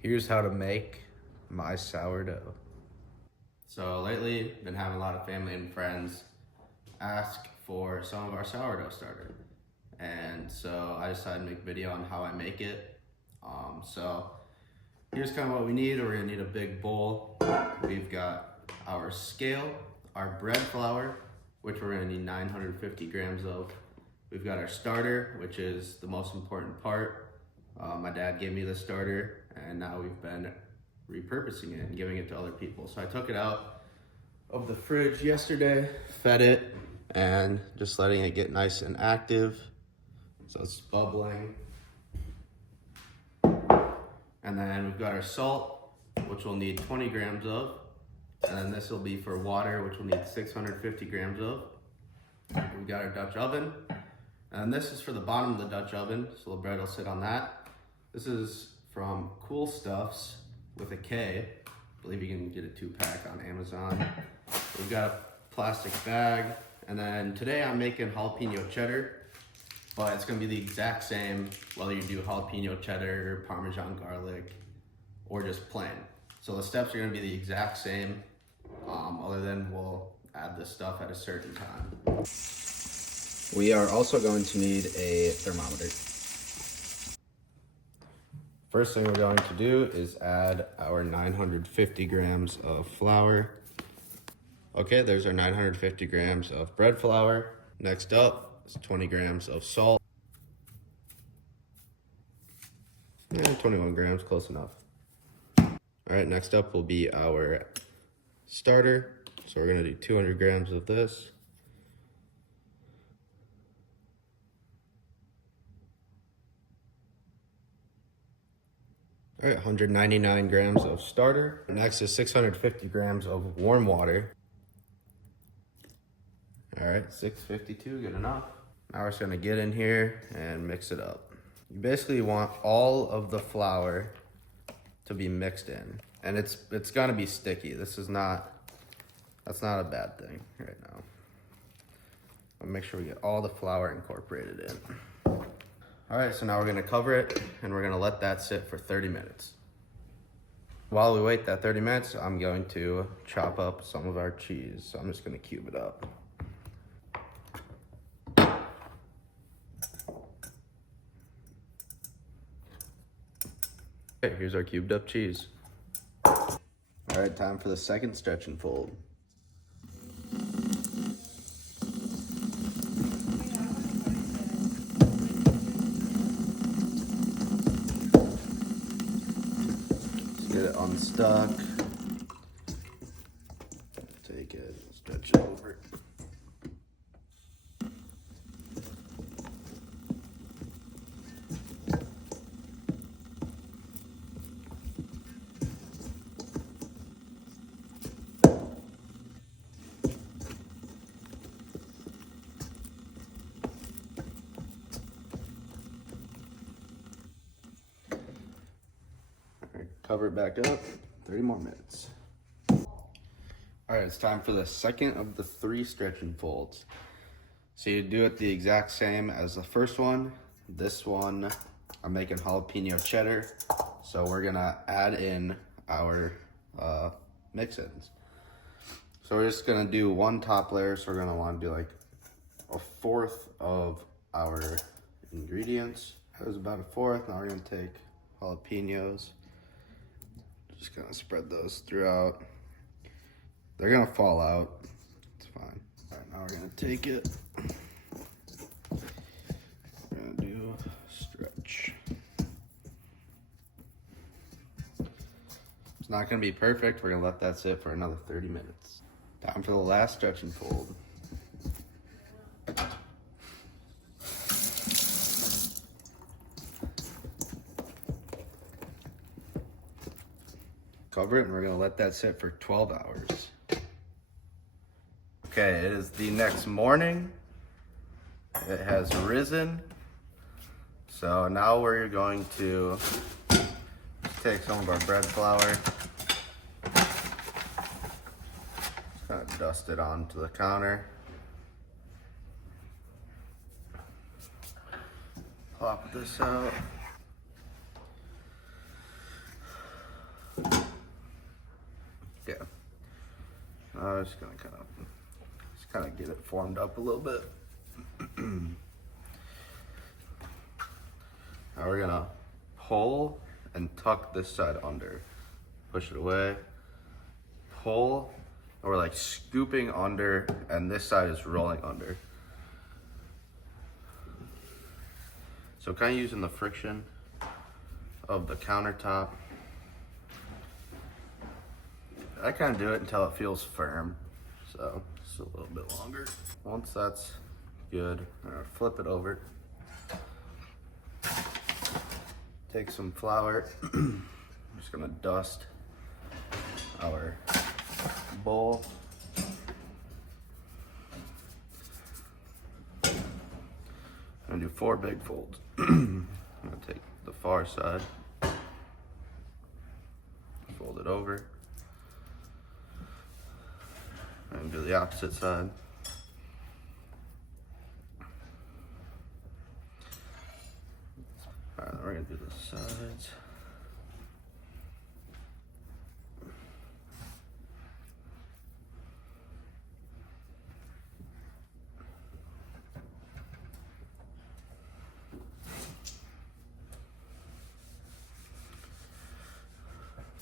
Here's how to make my sourdough. So lately, been having a lot of family and friends ask for some of our sourdough starter. And so I decided to make a video on how I make it. So here's kind of what we need. We're gonna need a big bowl. We've got our scale, our bread flour, which we're gonna need 950 grams of. We've got our starter, which is the most important part. My dad gave me the starter, and now we've been repurposing it and giving it to other people. So I took it out of the fridge yesterday, fed it, and just letting it get nice and active. So it's bubbling. And then we've got our salt, which we'll need 20 grams of. And then this will be for water, which we'll need 650 grams of. We've got our Dutch oven. And this is for the bottom of the Dutch oven, so the bread will sit on that. This is from Koolstuffs with a K. I believe you can get a 2-pack on Amazon. We've got a plastic bag. And then today I'm making jalapeno cheddar, but it's gonna be the exact same whether you do jalapeno cheddar, Parmesan garlic, or just plain. So the steps are gonna be the exact same, other than we'll add this stuff at a certain time. We are also going to need a thermometer. First thing we're going to do is add our 950 grams of flour. Okay, there's our 950 grams of bread flour. Next up is 20 grams of salt. And 21 grams, close enough. All right, next up will be our starter. So we're gonna do 200 grams of this. All right, 199 grams of starter. Next is 650 grams of warm water. All right, 652, good enough. Now we're just gonna get in here and mix it up. You basically want all of the flour to be mixed in, and it's gonna be sticky. That's not a bad thing right now. I'll make sure we get all the flour incorporated in. All right, so now we're gonna cover it and we're gonna let that sit for 30 minutes. While we wait that 30 minutes, I'm going to chop up some of our cheese. So I'm just gonna cube it up. Okay, here's our cubed up cheese. All right, time for the second stretch and fold. Get it unstuck. Take it, stretch it over. Cover it back up, 30 more minutes. All right, it's time for the second of the 3 stretch and folds. So you do it the exact same as the first one. This one, I'm making jalapeno cheddar. So we're gonna add in our mix-ins. So we're just gonna do 1 top layer. So we're gonna wanna do like 1/4 of our ingredients. That was about 1/4. Now we're gonna take jalapenos. Just gonna spread those throughout. They're gonna fall out. It's fine. All right, now we're gonna take it. We're gonna do stretch. It's not gonna be perfect. We're gonna let that sit for another 30 minutes. Time for the last stretch and fold. Cover it, and we're gonna let that sit for 12 hours. Okay, it is the next morning. It has risen. So now we're going to take some of our bread flour. Just kind of dust it onto the counter. Plop this out. I'm just gonna kind of get it formed up a little bit. Now we're gonna pull and tuck this side under. Push it away, pull, and we're like scooping under, and this side is rolling under. So kind of using the friction of the countertop. I kind of do it until it feels firm, so it's a little bit longer. Once that's good, I'm gonna flip it over. Take some flour. I'm just gonna dust our bowl. I'm gonna do 4 big folds. I'm gonna take the far side, fold it over, and do the opposite side. All right, then we're gonna do the sides.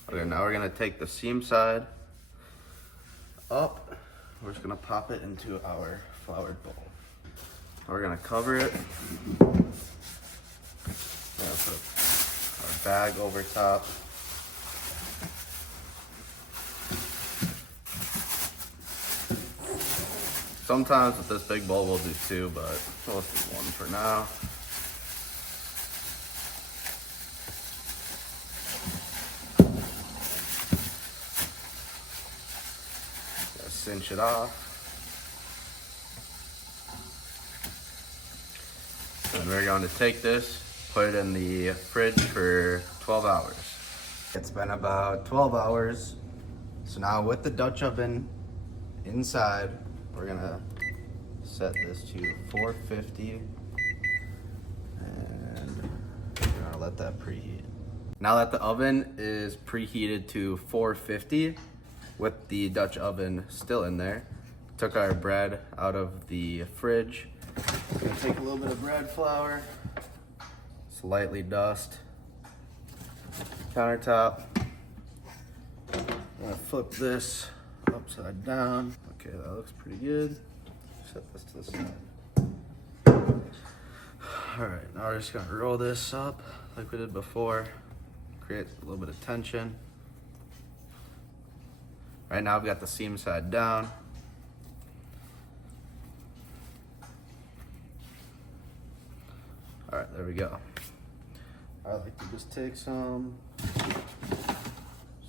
Okay, now we're gonna take the seam side up. We're just gonna pop it into our floured bowl. We're gonna cover it. We're gonna put our bag over top. Sometimes with this big bowl we'll do 2, but let's do 1 for now. Cinch it off. And we're going to take this, put it in the fridge for 12 hours. It's been about 12 hours. So now with the Dutch oven inside, we're gonna set this to 450 and we're gonna let that preheat. Now that the oven is preheated to 450, with the Dutch oven still in there, took our bread out of the fridge. I'm gonna take a little bit of bread flour, slightly dust countertop. I'm gonna flip this upside down. Okay, that looks pretty good. Set this to the side. All right, now we're just gonna roll this up like we did before. Create a little bit of tension. Right now, we've got the seam side down. All right, there we go. I like to just take just a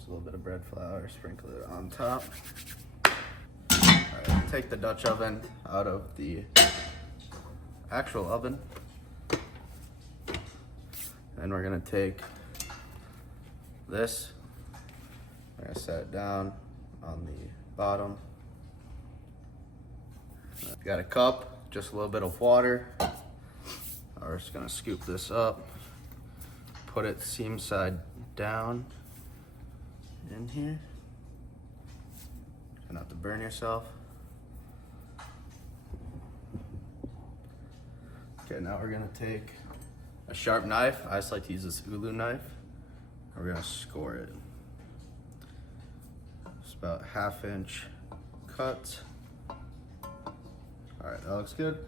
little bit of bread flour, sprinkle it on top. All right, take the Dutch oven out of the actual oven. And we're gonna take this, we're gonna set it down on the bottom. Got a cup, just a little bit of water. We're just gonna scoop this up, put it seam side down in here. Try not to burn yourself. Okay, now we're gonna take a sharp knife. I just like to use this ulu knife. And we're gonna score it. About 1/2 inch cut. All right, that looks good.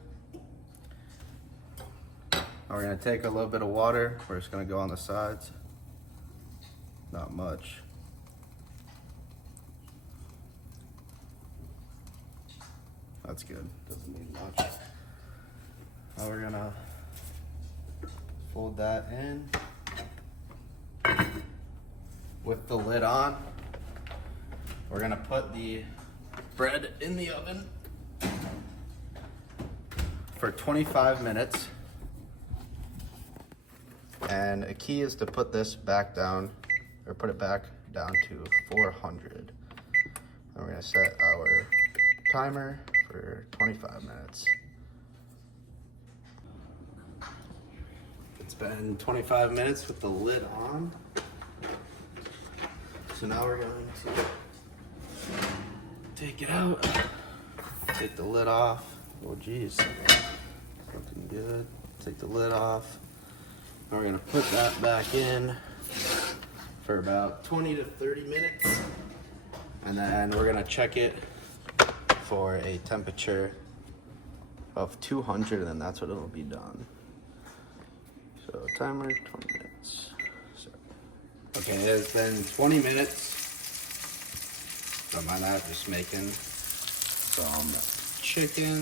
Now we're gonna take a little bit of water. We're just gonna go on the sides. Not much. That's good, doesn't need much. Now we're gonna fold that in with the lid on. We're gonna put the bread in the oven for 25 minutes. And a key is to put this back down, or put it back down to 400. And we're gonna set our timer for 25 minutes. It's been 25 minutes with the lid on. So now we're going to take it out. Take the lid off. Oh geez, looking good. Take the lid off. We're gonna put that back in for about 20 to 30 minutes. And then we're gonna check it for a temperature of 200, and then that's what it'll be done. So timer, 20 minutes. So, okay, it's been 20 minutes. Don't mind that, just making some chicken.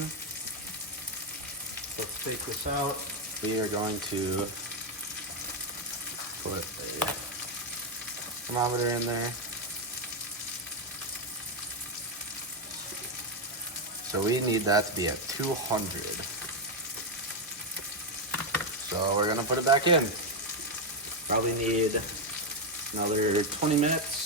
Let's take this out. We are going to put a thermometer in there. So we need that to be at 200. So we're gonna put it back in. Probably need another 20 minutes.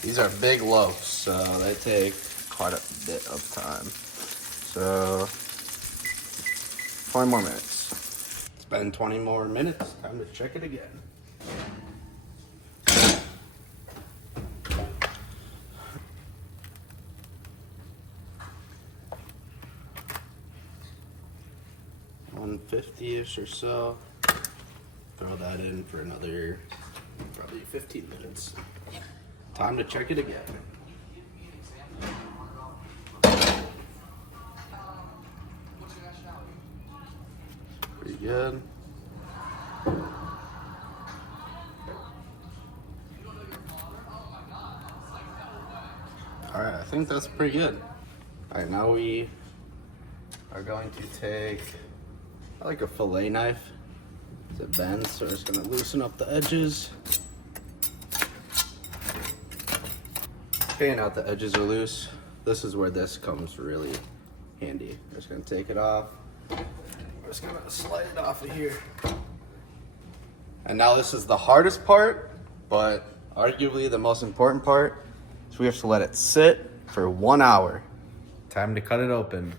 These are big loaves, so they take quite a bit of time. So 20 more minutes. It's been 20 more minutes. Time to check it again. $150-ish or so. Throw that in for another probably 15 minutes. Time to check it again. Pretty good. Alright, I think that's pretty good. Alright, now we are going to take, I like a fillet knife. It bends, so we're just gonna loosen up the edges. Okay, now that the edges are loose, this is where this comes really handy. I'm just gonna take it off. We're just gonna slide it off of here. And now this is the hardest part, but arguably the most important part, is we have to let it sit for 1 hour. Time to cut it open.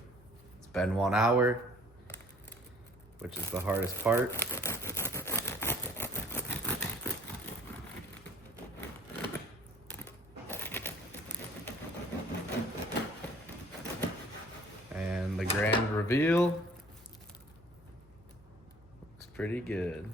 It's been 1 hour, which is the hardest part. And the grand reveal looks pretty good.